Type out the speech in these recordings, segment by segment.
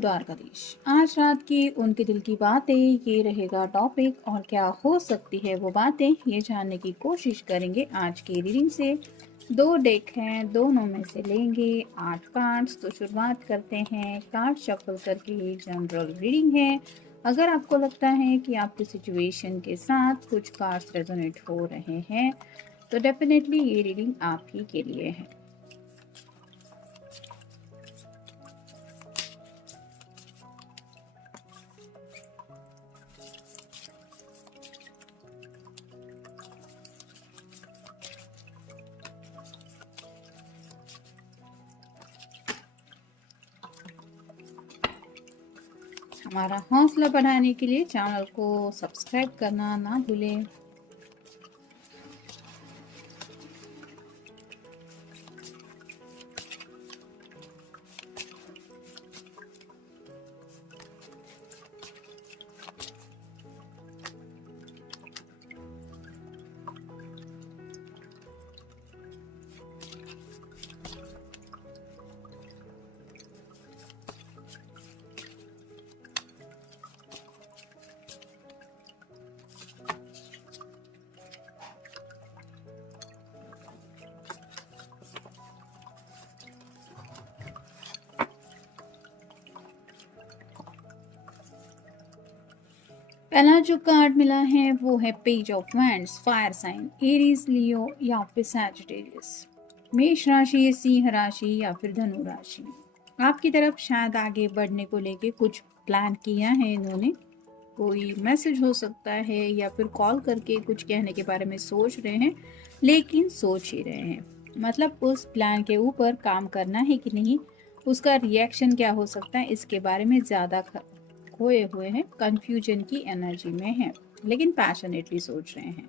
द्वारकाधीश। आज रात की उनके दिल की बातें ये रहेगा टॉपिक, और क्या हो सकती है वो बातें ये जानने की कोशिश करेंगे आज की रीडिंग से। दो डेक हैं, दोनों में से लेंगे 8 कार्ड्स। तो शुरुआत करते हैं कार्ड शफल करके। ये जनरल रीडिंग है। अगर आपको लगता है कि आपकी सिचुएशन के साथ कुछ कार्ड्स रेजोनेट हो रहे हैं तो डेफिनेटली ये रीडिंग आप ही के लिए है। हमारा हौसला बढ़ाने के लिए चैनल को सब्सक्राइब करना ना भूलें। पहला जो कार्ड मिला है वो है page of wands. Fire sign Aries, Leo या फिर सैजिटेरियस। मेष राशि, सिंह राशि या फिर धनु राशि। आपकी तरफ शायद आगे बढ़ने को लेके कुछ प्लान किया है इन्होंने। कोई मैसेज हो सकता है या फिर कॉल करके कुछ कहने के बारे में सोच रहे हैं, लेकिन सोच ही रहे हैं। मतलब उस प्लान के ऊपर काम करना है कि नहीं, उसका रिएक्शन क्या हो सकता है, इसके बारे में ज़्यादा खोए हुए हैं, कंफ्यूजन की एनर्जी में हैं, लेकिन पैशनेटली सोच रहे हैं।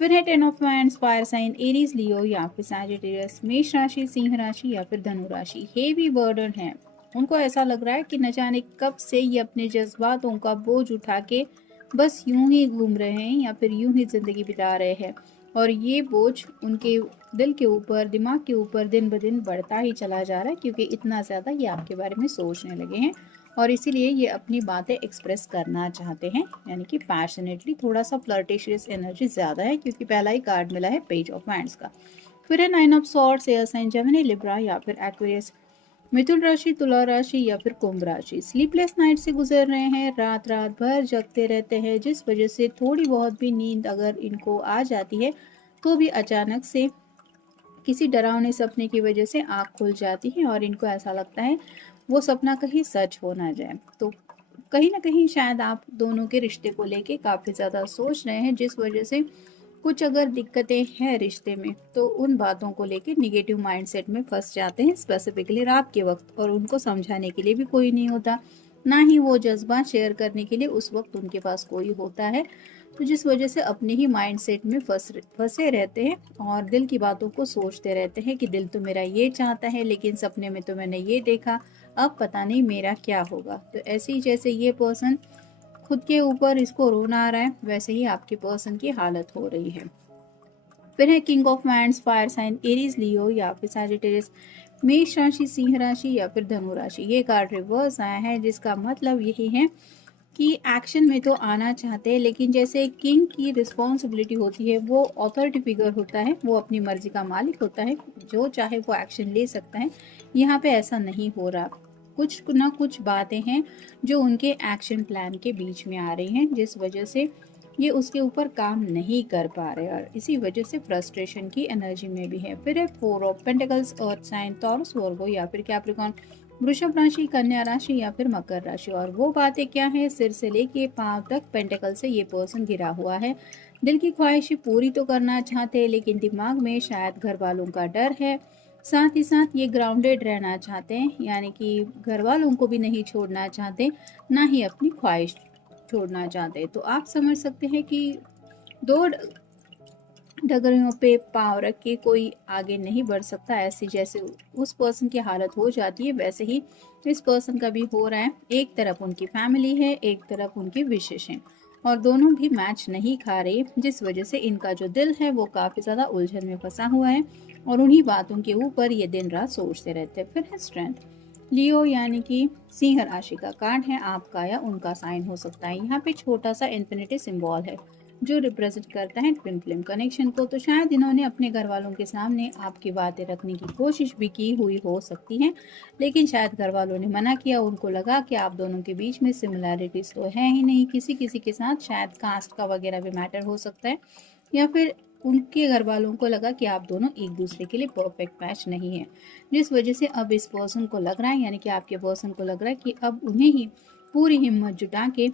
फिर है 10 of wands, fire sign Aries, Leo या फिर सैजिटेरियस। मेष राशि, सिंह राशि या फिर धनु राशि। हेवी बर्डन है। उनको ऐसा लग रहा है कि न जाने कब से ये अपने जज्बातों का बोझ उठा के बस यूं ही घूम रहे हैं या फिर यूं ही जिंदगी बिता रहे हैं, और ये बोझ उनके दिल के ऊपर, दिमाग के ऊपर दिन ब दिन बढ़ता ही चला जा रहा है, क्योंकि इतना ज़्यादा ये आपके बारे में सोचने लगे हैं और इसीलिए ये अपनी बातें एक्सप्रेस करना चाहते हैं, यानी कि पैशनेटली। थोड़ा सा फ्लर्टिशियस एनर्जी ज़्यादा है, क्योंकि पहला ही कार्ड मिला है पेज ऑफ वैंड्स का। फिर है 9 of swords, air sign Gemini, Libra या फिर एक्वेरियस। मिथुन राशि, तुला राशि या फिर कुंभ राशि। स्लीपलेस नाइट से गुजर रहे हैं, रात रात भर जगते रहते हैं, जिस वजह से थोड़ी बहुत भी नींद अगर इनको आ जाती है तो भी अचानक से किसी डरावने सपने की वजह से आँख खुल जाती है और इनको ऐसा लगता है वो सपना कहीं सच हो ना जाए। तो कहीं ना कहीं शायद आप दोनों के रिश्ते को लेके काफ़ी ज़्यादा सोच रहे हैं, जिस वजह से कुछ अगर दिक्कतें हैं रिश्ते में तो उन बातों को लेके निगेटिव माइंडसेट में फंस जाते हैं, स्पेसिफिकली रात के वक्त। और उनको समझाने के लिए भी कोई नहीं होता, ना ही वो जज्बा शेयर करने के लिए उस वक्त उनके पास कोई होता है। तो जिस वजह से अपने ही माइंडसेट में फंसे रहते हैं और दिल की बातों को सोचते रहते हैं कि दिल तो मेरा ये चाहता है, लेकिन सपने में तो मैंने ये देखा, अब पता नहीं मेरा क्या होगा। तो ऐसे ही जैसे ये पर्सन खुद के ऊपर इसको रोना आ रहा है, वैसे ही आपके पर्सन की हालत हो रही है। फिर है king of wands, fire sign Aries, Leo या फिर सैजिटेरियस। मेष राशि, सिंह राशि या फिर धनु राशि। ये कार्ड रिवर्स आया है, जिसका मतलब यही है कि एक्शन में तो आना चाहते हैं, लेकिन जैसे किंग की रिस्पॉन्सिबिलिटी होती है, वो अथॉरिटी फिगर होता है, वो अपनी मर्जी का मालिक होता है, जो चाहे वो एक्शन ले सकता है। यहाँ पे ऐसा नहीं हो रहा। कुछ ना कुछ बातें हैं जो उनके एक्शन प्लान के बीच में आ रही हैं, जिस वजह से ये उसके ऊपर काम नहीं कर पा रहे और इसी वजह से फ्रस्ट्रेशन की एनर्जी में भी है। फिर है 4 of pentacles, earth sign, Taurus, Virgo या फिर कैप्रिकॉर्न। वृषभ राशि, कन्या राशि या फिर मकर राशि। और वो बातें क्या है, सिर से लेके पांव तक पेंटिकल से ये पर्सन घिरा हुआ है। दिल की ख्वाहिशें पूरी तो करना चाहते हैं, लेकिन दिमाग में शायद घर वालों का डर है। साथ ही साथ ये ग्राउंडेड रहना चाहते हैं, यानी कि घर वालों को भी नहीं छोड़ना चाहते, ना ही अपनी ख्वाहिश छोड़ना चाहते। तो आप समझ सकते हैं कि दो डगरियों पे पाँव रख के कोई आगे नहीं बढ़ सकता। ऐसी जैसे उस पर्सन की हालत हो जाती है, वैसे ही इस पर्सन का भी हो रहा है। एक तरफ उनकी फैमिली है, एक तरफ उनकी विशेष है, और दोनों भी मैच नहीं खा रहे, जिस वजह से इनका जो दिल है वो काफ़ी ज़्यादा उलझन में फंसा हुआ है और उन्हीं बातों के ऊपर ये दिन रात सोचते रहते हैं। फिर है स्ट्रेंथ। लियो यानी कि सिंह राशि का कार्ड है, आपका या उनका साइन हो सकता है। यहाँ पे छोटा सा इन्फिनिटी सिंबल है जो रिप्रेजेंट करता है ट्विन फ्लेम कनेक्शन को। तो शायद इन्होंने अपने घर वालों के सामने आपकी बातें रखने की कोशिश भी की हुई हो सकती है, लेकिन शायद घर वालों ने मना किया। उनको लगा कि आप दोनों के बीच में सिमिलैरिटीज तो है ही नहीं, किसी किसी के साथ शायद कास्ट का वगैरह भी मैटर हो सकता है, या फिर उनके घर वालों को लगा कि आप दोनों एक दूसरे के लिए परफेक्ट मैच नहीं है, जिस वजह से अब इस पर्सन को लग रहा है, यानी कि आपके पर्सन को लग रहा है कि अब उन्हें ही पूरी हिम्मत जुटा के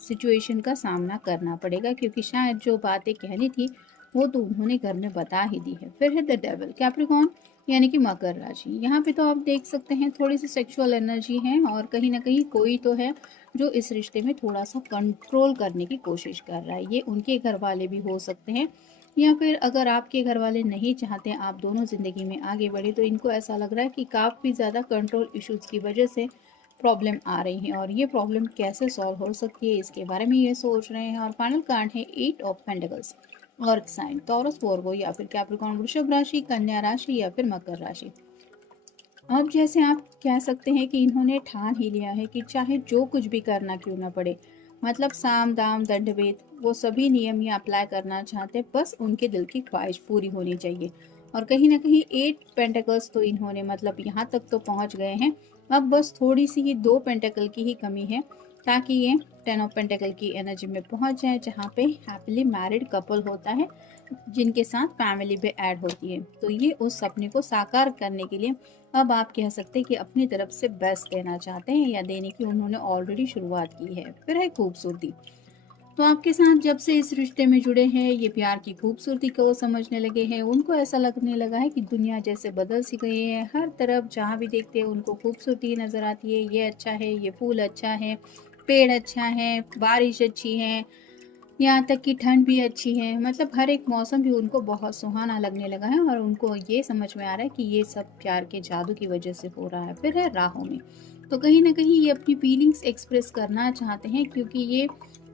सिचुएशन का सामना करना पड़ेगा, क्योंकि शायद जो बातें कहनी थी वो तो उन्होंने घर में बता ही दी है। फिर है द डेविल, कैप्रिकॉर्न यानी कि मकर राशि। यहाँ पे तो आप देख सकते हैं थोड़ी सी सेक्सुअल एनर्जी है, और कहीं ना कहीं कोई तो है जो इस रिश्ते में थोड़ा सा कंट्रोल करने की कोशिश कर रहा है। ये उनके घर वाले भी हो सकते हैं, या फिर अगर आपके घर वाले नहीं चाहते आप दोनों ज़िंदगी में आगे बढ़े, तो इनको ऐसा लग रहा है कि काफ़ी ज़्यादा कंट्रोल इश्यूज़ की वजह से प्रॉब्लम आ रही है, और ये प्रॉब्लम कैसे सॉल्व हो सकती है इसके बारे में ये सोच रहे हैं। और फाइनल कार्ड है 8 of pentacles, earth sign, Taurus, Virgo या फिर कैप्रिकॉर्न वृषभ राशि, कन्या राशि या फिर मकर राशि। अब जैसे आप कह सकते हैं कि इन्होंने ठान ही लिया है कि चाहे जो कुछ भी करना क्यों ना पड़े, मतलब साम दाम दंड भेद वो सभी नियम ये अप्लाई करना चाहते हैं, बस उनके दिल की ख्वाहिश पूरी होनी चाहिए। और कहीं ना कहीं 8 पेंटेकल्स तो इन्होंने मतलब यहाँ तक तो पहुँच गए हैं, अब बस थोड़ी सी ही 2 पेंटेकल की ही कमी है ताकि ये 10 ऑफ पेंटेकल की एनर्जी में पहुँच जाए, जहाँ पे हैप्पीली मैरिड कपल होता है जिनके साथ फैमिली भी ऐड होती है। तो ये उस सपने को साकार करने के लिए अब आप कह सकते हैं कि अपनी तरफ से बेस्ट देना चाहते हैं, या देने की उन्होंने ऑलरेडी शुरुआत की है। फिर है खूबसूरती। तो आपके साथ जब से इस रिश्ते में जुड़े हैं, ये प्यार की खूबसूरती को समझने लगे हैं। उनको ऐसा लगने लगा है कि दुनिया जैसे बदल सी गई है, हर तरफ जहाँ भी देखते हैं उनको खूबसूरती नजर आती है। ये अच्छा है, ये फूल अच्छा है, पेड़ अच्छा है, बारिश अच्छी है, यहाँ तक कि ठंड भी अच्छी है, मतलब हर एक मौसम भी उनको बहुत सुहाना लगने लगा है, और उनको ये समझ में आ रहा है कि ये सब प्यार के जादू की वजह से हो रहा है। फिर है राहों में। तो कहीं ना कहीं ये अपनी फीलिंग्स एक्सप्रेस करना चाहते हैं, क्योंकि ये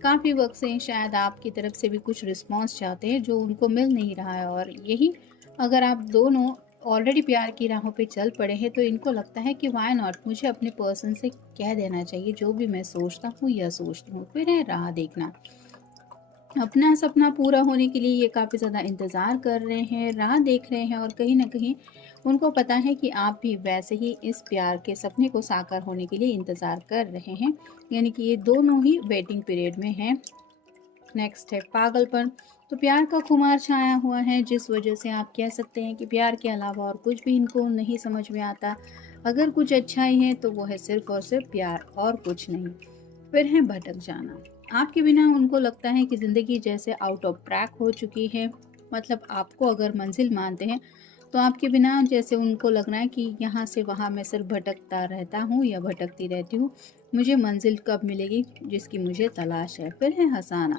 काफ़ी वक्त से शायद आपकी तरफ से भी कुछ रिस्पॉन्स चाहते हैं जो उनको मिल नहीं रहा है। और यही अगर आप दोनों ऑलरेडी प्यार की राहों पे चल पड़े हैं, तो इनको लगता है कि वाई नॉट, मुझे अपने पर्सन से कह देना चाहिए जो भी मैं सोचता हूँ या सोचती हूँ। फिर है राह देखना। अपना सपना पूरा होने के लिए ये काफ़ी ज़्यादा इंतज़ार कर रहे हैं, राह देख रहे हैं, और कहीं ना कहीं उनको पता है कि आप भी वैसे ही इस प्यार के सपने को साकार होने के लिए इंतज़ार कर रहे हैं, यानी कि ये दोनों ही वेटिंग पीरियड में हैं। नेक्स्ट है पागलपन। तो प्यार का खुमार छाया हुआ है, जिस वजह से आप कह सकते हैं कि प्यार के अलावा और कुछ भी इनको नहीं समझ में आता। अगर कुछ अच्छाई है तो वो है सिर्फ और सिर्फ प्यार, और कुछ नहीं। फिर है भटक जाना। आपके बिना उनको लगता है कि ज़िंदगी जैसे आउट ऑफ ट्रैक हो चुकी है, मतलब आपको अगर मंजिल मानते हैं तो आपके बिना जैसे उनको लग रहा है कि यहाँ से वहाँ मैं सिर्फ भटकता रहता हूँ या भटकती रहती हूँ, मुझे मंजिल कब मिलेगी जिसकी मुझे तलाश है। फिर है हंसाना।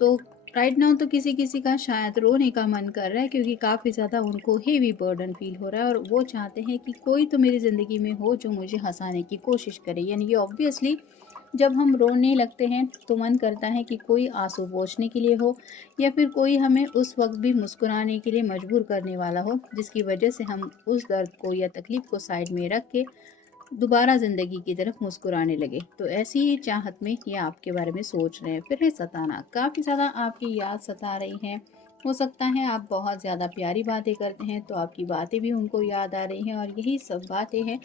तो राइट नाउ तो किसी किसी का शायद रोने का मन कर रहा है, क्योंकि काफ़ी ज़्यादा उनको हेवी बर्डन फील हो रहा है, और वो चाहते हैं कि कोई तो मेरी ज़िंदगी में हो जो मुझे हंसाने की कोशिश करे। यानी कि ऑब्वियसली जब हम रोने लगते हैं तो मन करता है कि कोई आंसू पोंछने के लिए हो, या फिर कोई हमें उस वक्त भी मुस्कुराने के लिए मजबूर करने वाला हो, जिसकी वजह से हम उस दर्द को या तकलीफ को साइड में रख के दोबारा ज़िंदगी की तरफ मुस्कुराने लगे। तो ऐसी ही चाहत में ये आपके बारे में सोच रहे हैं। फिर है सताना। काफ़ी ज़्यादा आपकी याद सता रही है। हो सकता है आप बहुत ज़्यादा प्यारी बातें करते हैं तो आपकी बातें भी उनको याद आ रही हैं, और यही सब बातें हैं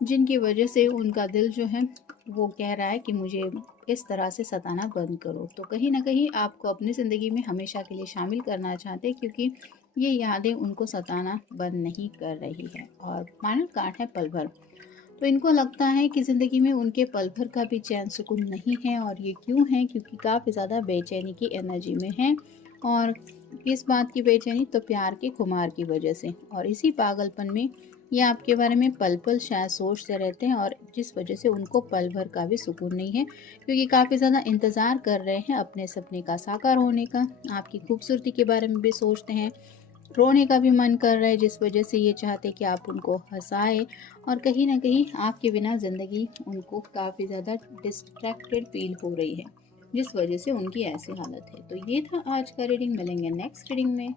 जिनकी वजह से उनका दिल जो है वो कह रहा है कि मुझे इस तरह से सताना बंद करो। तो कहीं ना कहीं आपको अपनी ज़िंदगी में हमेशा के लिए शामिल करना चाहते हैं, क्योंकि ये यादें उनको सताना बंद नहीं कर रही है। और फाइनल कार्ड है पल भर। तो इनको लगता है कि ज़िंदगी में उनके पल भर का भी चैन सुकून नहीं है, और ये क्यों है, क्योंकि काफ़ी ज़्यादा बेचैनी की एनर्जी में है। और इस बात की बेचैनी तो प्यार के खुमार की वजह से, और इसी पागलपन में ये आपके बारे में पल पल शायद सोचते रहते हैं, और जिस वजह से उनको पल भर का भी सुकून नहीं है, क्योंकि काफ़ी ज़्यादा इंतज़ार कर रहे हैं अपने सपने का साकार होने का। आपकी खूबसूरती के बारे में भी सोचते हैं, रोने का भी मन कर रहा है, जिस वजह से ये चाहते कि आप उनको हंसाए, और कहीं ना कहीं आपके बिना ज़िंदगी उनको काफ़ी ज़्यादा डिस्ट्रैक्टेड फील हो रही है, जिस वजह से उनकी ऐसी हालत है। तो ये था आज का रीडिंग। मिलेंगे नेक्स्ट रीडिंग में।